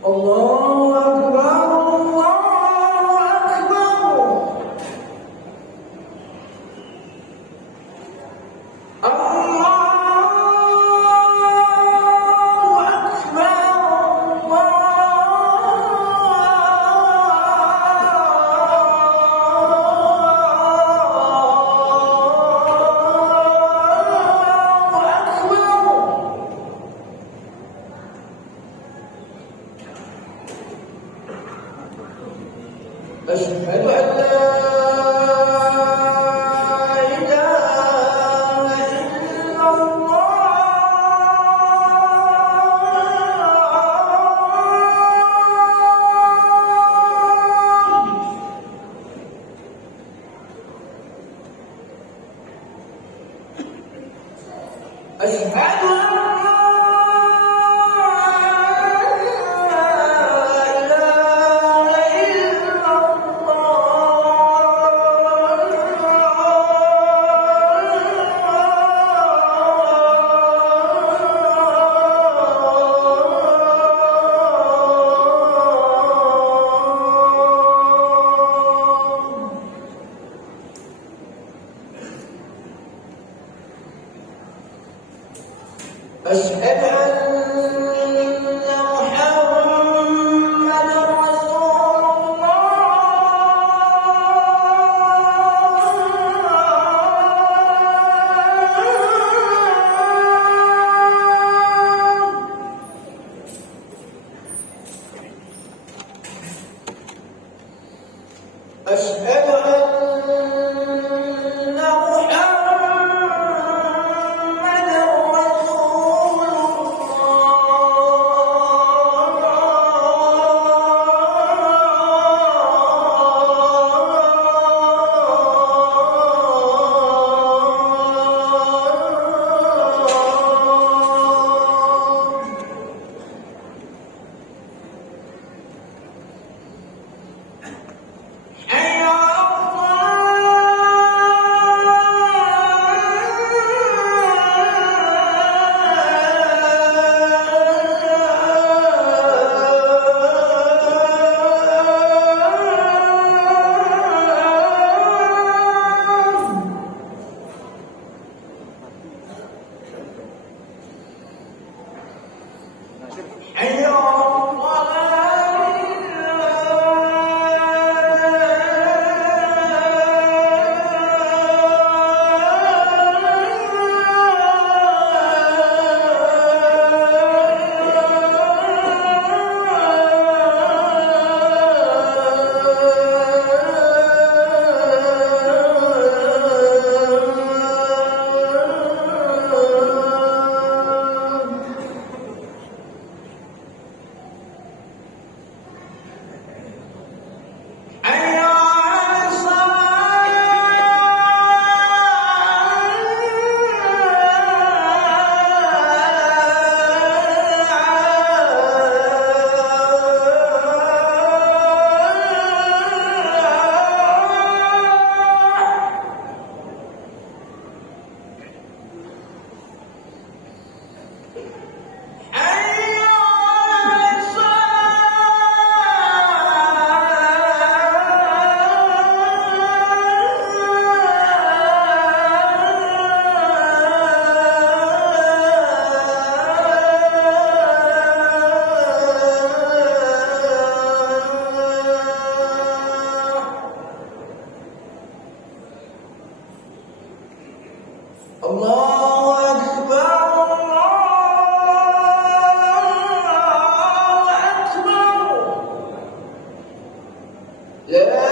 Allahu Akbar, Allahu Akbar. أشهد أن لا إله إلا الله. أشهد أشهد أن محمدًا رسول الله. أشهد الله أكبر، الله أكبر. لا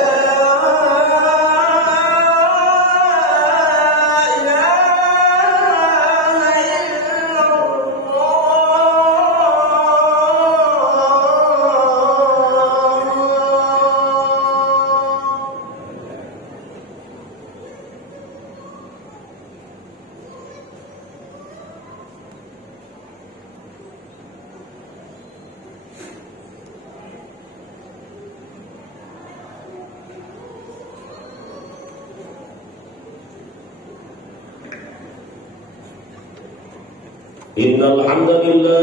إن الحمد لله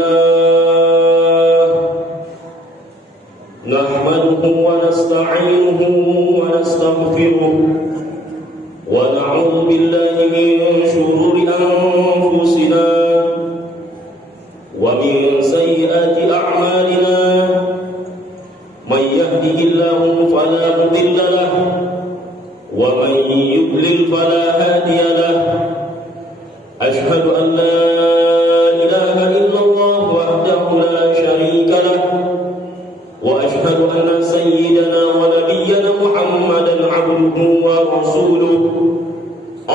ونستعينه ونستغفره ونعوذ بالله من شرور أنفسنا ومن سيئات أعمالنا من يهده الله فلا مضل له ومن يضلل فلا هادي له أشهد أن لا إله إلا الله وحده لا شريك له وأشهد أن سيدنا ونبينا محمدا عبده ورسوله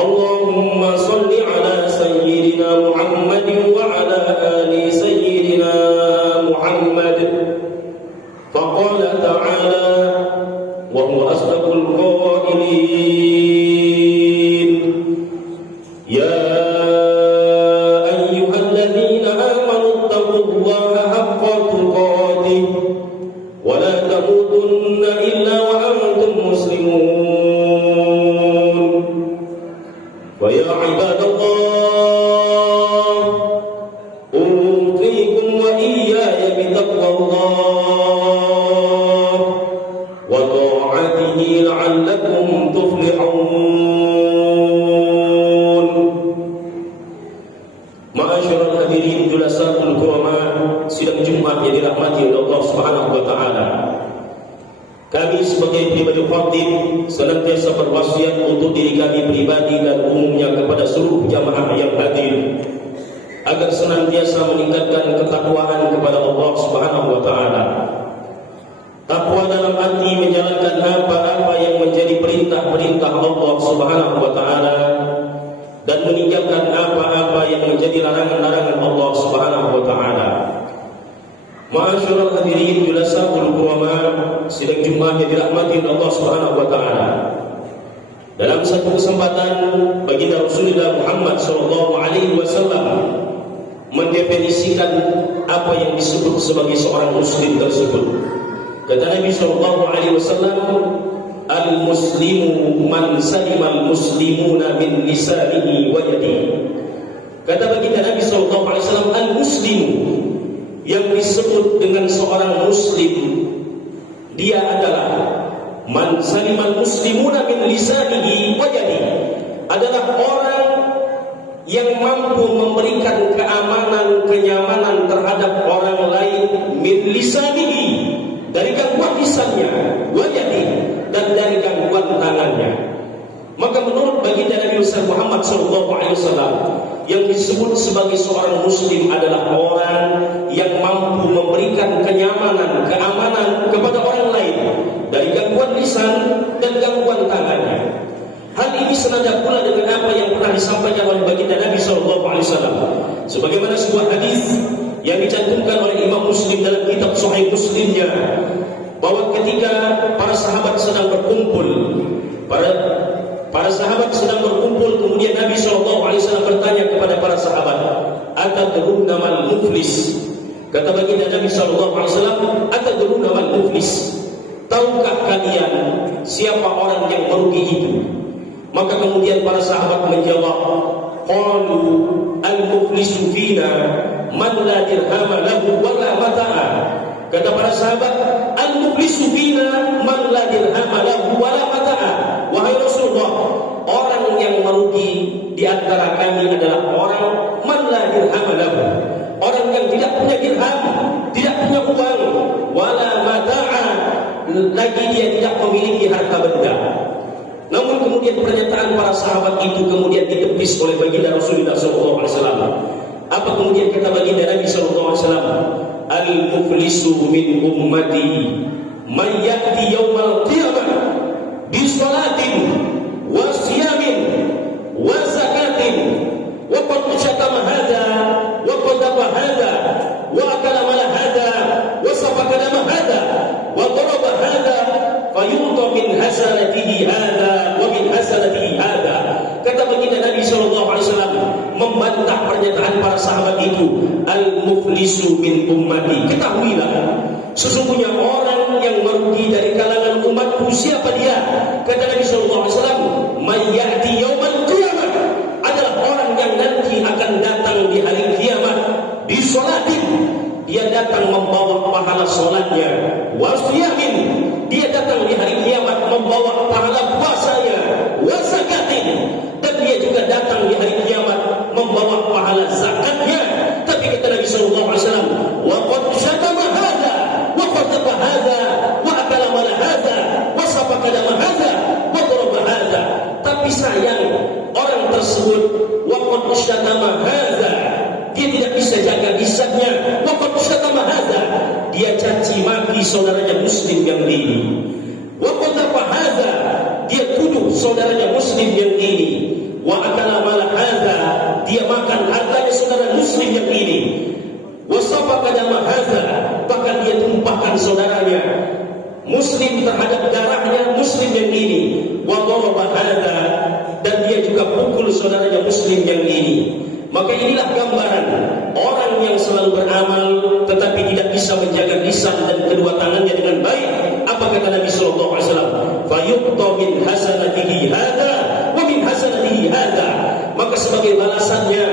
اللهم صل على سيدنا محمد وعلى آل سيدنا محمد فقال تعالى وهو أصدق القائلين يا أيها الذين آمنوا اتقوا الله حق تقاته ولا تموتن إلا وأنتم مسلمون ويا عباد الله أوصيكم وإياي بتقوى الله وطاعته لعلكم تفلحون. Ma'asyiral hadirin julasatul kurama, sidang Jumat yang dirahmati oleh Allah Subhanahu wa taala. Kami sebagai pribadi khatib senantiasa berwasiat untuk diri kami pribadi dan umumnya kepada seluruh jamaah yang hadir agar senantiasa meningkatkan ketakwaan kepada Allah Subhanahu wa taala. Takwa dalam arti menjalankan apa-apa yang menjadi perintah-perintah Allah Subhanahu wa taala dan meninggalkan apa-apa yang menjadi larangan-larangan Allah Subhanahu wa taala. Ma'asyiral hadirin julasatul kurama, sidang Jumat yang dirahmati oleh Allah Subhanahu wa taala. Dalam satu kesempatan baginda Rasulullah Muhammad sallallahu alaihi wasallam mendefinisikan apa yang disebut sebagai seorang muslim tersebut. Kata Nabi sallallahu alaihi wasallam, al-muslimu man salimal muslimuna min lisanihi wa yadihi. Kata baginda Nabi sallallahu alaihi wasallam, al-muslimu yang disebut dengan seorang muslim, dia adalah man salimal muslimuna min lisanihi wa yadihi, adalah orang yang mampu memberikan keamanan, kenyamanan terhadap orang lain, min lisanihi, dari gangguan lisannya, wa yadihi, dan dari gangguan tangannya. Maka menurut baginda Nabi Muhammad SAW, yang disebut sebagai seorang muslim adalah orang yang mampu memberikan kenyamanan, keamanan kepada orang lain dari gangguan lisan dan gangguan tangannya. Hal ini senada pula dengan apa yang pernah disampaikan oleh baginda Nabi SAW, sebagaimana sebuah hadis yang dicantumkan oleh Imam Muslim dalam kitab Sahih Muslimnya, bahwa ketika para sahabat sedang berkumpul, para sahabat sedang berkumpul, kemudian Nabi SAW bertanya kepada para sahabat, atadruna mal muflis? Kata baginda Nabi SAW, atadruna mal muflis? Tahukah kalian siapa orang yang merugi itu? Maka kemudian para sahabat menjawab, qalu al-muflisu fina man la dirhama lahu wa la mata'a. Kata para sahabat, al-muflisu fina man la dirhama lahu wa la mata'a. Wahai Rasulullah, orang yang merugi di antara kami adalah orang man la dirhama lahu, orang yang tidak punya dirham, tidak punya uang, wala mata'a, lagi dia tidak memiliki harta benda. Namun kemudian pernyataan para sahabat itu kemudian ditepis oleh baginda Rasulullah SAW. Apa kemudian kata baginda Nabi SAW? Al-muflisu min ummati man ya'ti yawmal qiyamah bi salatin wa siyamin wa zakatin wa qad syatama hadha wa qadaba hadha wa akala mala hadha wa safaka dama hadha wa daraba hadha fayuta min hasanatihi hadha wa min hasanatihi hadha. Kata baginda Nabi SAW membantah pernyataan para sahabat itu, al-muflisu min ummati. Ketahuilah, sesungguhnya orang yang merugi dari kalangan umatku siapa dia? Kata Nabi SAW, may ya'ti yawmal qiyamah, adalah orang yang nanti akan datang di hari kiamat bi sholatin, dia datang membawa pahala sholatnya, wasiyamin, dia datang di hari kiamat membawa pahala puasanya wa zakatin, dan dia juga datang di hari kiamat membawa pahala zakatnya. Tapi kata Nabi sallallahu alaihi wasallam, wa qad syatama hadza wa qadaba hadza wa akala mal hadza wa safaka dam hadza wa daraba hadza. Tapi sayang, orang tersebut wa qad syatama hadza, dia tidak bisa jaga lisannya. Wa qad syatama hadza, dia caci maki saudaranya muslim yang ini. Wa qadaba hadza, dia tuduh saudaranya muslim yang ini. Wa akala mal hadza, dia makan hartanya saudara muslim yang ini. Wa safaka dam hadza, bahkan dia tumpahkan saudaranya muslim terhadap darahnya muslim yang ini. Wa daraba hadza, dan dia juga pukul saudaranya muslim yang ini. Maka inilah gambaran orang yang selalu beramal tetapi tidak bisa menjaga lisan dan kedua tangannya dengan baik. Apa kata Nabi sallallahu alaihi wasallam? Fayuqta min hasanatihi hadza wa min hasanatihi hadza. Maka sebagai balasannya,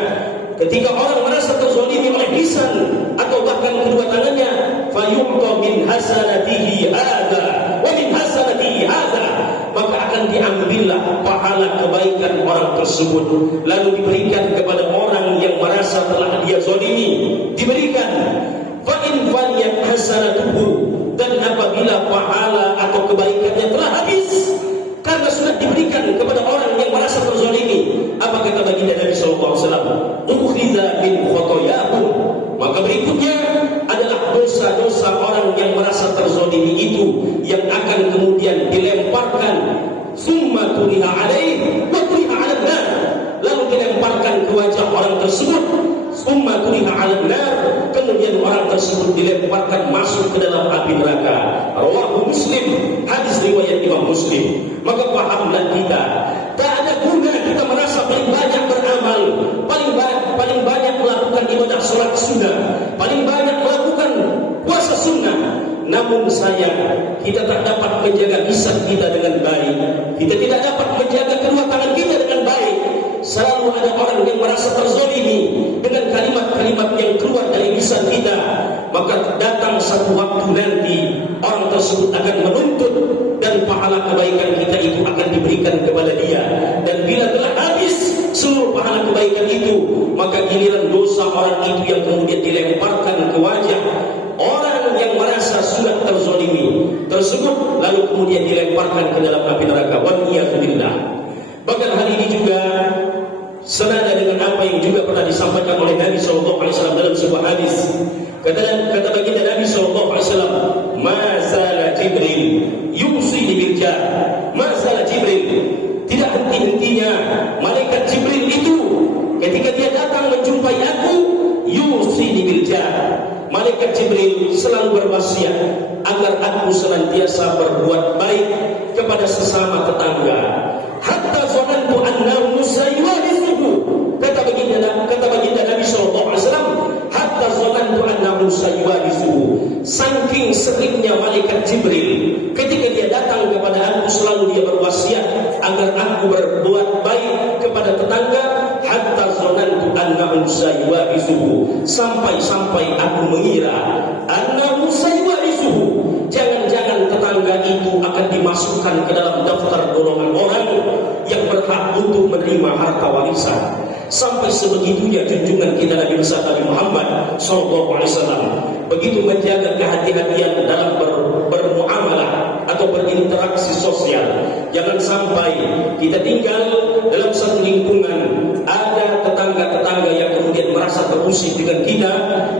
ketika orang merasa terzalimi oleh lisan atau bahkan kedua tangannya, fayuqta min hasanatihi hadza wa min hasanatihi hadza, maka akan diambillah pahala kebaikan orang tersebut lalu diberikan kepada orang yang merasa telah dia zalimi. Diberikan fa in faniyat hasanatuhu, dan apabila pahala atau kebaikannya telah habis karena sudah diberikan kepada orang yang merasa terzalimi, apa kata baginda Nabi sallallahu alaihi wasallam? Ukhiza min khotoyahum, maka berikutnya adalah dosa-dosa orang yang merasa terzalimi itu yang akan kemudian dilemparkan, summa turiha alaih wa turiha 'alan nar, lalu dilemparkan ke wajah orang tersebut, summa turiha 'alan nar, kemudian orang tersebut dilemparkan masuk ke dalam api neraka. Rawahu Muslim, hadis riwayat Imam Muslim. Maka pahamlah kita, tak ada guna kita merasa paling banyak beramal, paling banyak melakukan ibadah salat sunnah, paling banyak melakukan puasa sunnah, namun sayang kita tak dapat menjaga lisan kita dengan baik, kita tidak dapat menjaga kedua tangan kita dengan baik. Selalu ada orang yang merasa terzalimi dengan kalimat-kalimat yang keluar dari lisan kita. Maka datang satu waktu nanti orang tersebut akan menuntut, dan pahala kebaikan kita itu akan diberikan kepada dia. Dan bila telah habis seluruh pahala kebaikan itu, maka giliran dosa orang itu yang kemudian dilemparkan ke wajah orang yang merasa sudah terzalimi tersebut, lalu kemudian dilemparkan ke dalam api neraka. Wa iyyazubillah. Bahkan hal ini juga senada dengan apa yang juga pernah disampaikan oleh Nabi sallallahu alaihi wasallam dalam sebuah hadis. Kata baginda Nabi sallallahu alaihi wasallam, "Ma zala Jibril yusini bil jar." Ma zala Jibril, tidak henti-hentinya malaikat Jibril itu ketika dia datang menjumpai aku, yusini bil jar. Malaikat Jibril selalu berwasiat agar aku senantiasa berbuat baik kepada sesama tetangga. Hatta zanantu annahu sayuwarisuhu, kata baginda Nabi sallallahu alaihi wasallam, hatta zanantu annahu sayuwarisuhu. Saking seringnya malaikat Jibril ketika dia datang kepada aku, selalu dia berwasiat agar aku berbuat baik kepada tetangga. Hatta zanantu annahu sayuwarisuhu, sampai aku mengira annahu sayuwarisuhu, jangan-jangan tetangga itu akan dimasukkan ke dalam daftar golongan orang yang berhak untuk menerima harta warisan. Sampai sebegitunya junjungan kita Nabi besar Nabi Muhammad sallallahu alaihi wasallam begitu menjaga kehati-hatian dalam bermuamalah atau berinteraksi sosial. Jangan sampai kita tinggal dalam satu lingkungan, ada tetangga-tetangga yang kemudian merasa terusik dengan kita,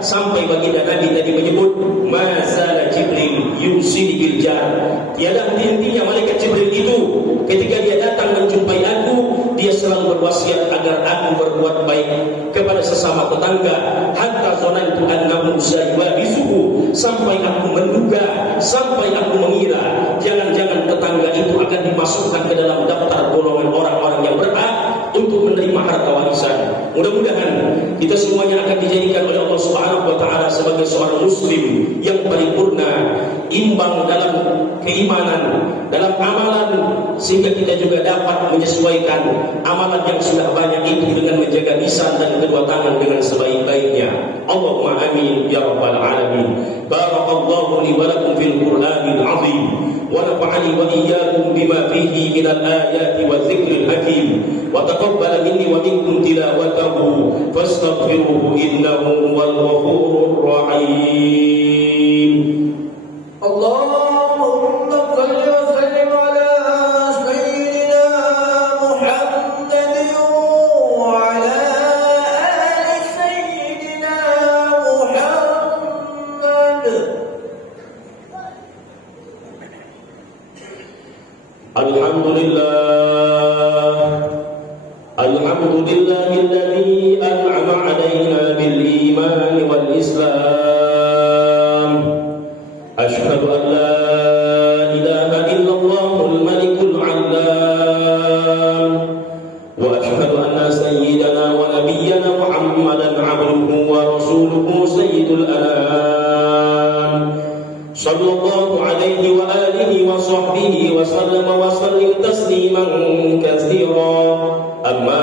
sampai baginda Nabi tadi menyebut mazala Jibril yusini bil jar. Tiada henti-hentinya malaikat Jibril itu ketika dia datang menjumpai aku, dia selalu berwasiat agar aku berbuat baik kepada sesama tetangga. Hatta zanantu annahu sayuwarisuhu, sampai aku menduga, sampai aku mengira jangan-jangan tetangga itu akan dimasukkan ke dalam daftar golongan orang-orang yang berhak untuk menerima harta warisan. Mudah-mudahan kita semuanya akan dijadikan oleh Allah Subhanahu wa taala sebagai seorang muslim yang paripurna, imbang dalam keimanan, dalam amalan, sehingga kita juga dapat menyesuaikan amalan yang sudah banyak itu dengan menjaga lisan dan kedua tangan dengan sebaik-baiknya. Allahumma amin ya rabbal alamin. Barakallahu li wa lakum fil Qur'anil azim wa nafa'ani wa iyyakum bima fihi minal ayati wa dzikril hakim wa taqabbala minni wa minkum tilawatahu fastaghfiruhu innahu huwal ghafurur rahim. اللهم صل وسلم على سيدنا محمد وعلى آل سيدنا محمد. الحمد لله الذي أنعم علينا بالإيمان والإسلام. أشهد أن لا إله إلا الله الملك العلام، وأشهد أن سيدنا ونبينا محمدا عبده ورسوله سيد الأنام، صلى الله عليه وآله وصحبه وسلم وسلم تسليما كثيرا. أما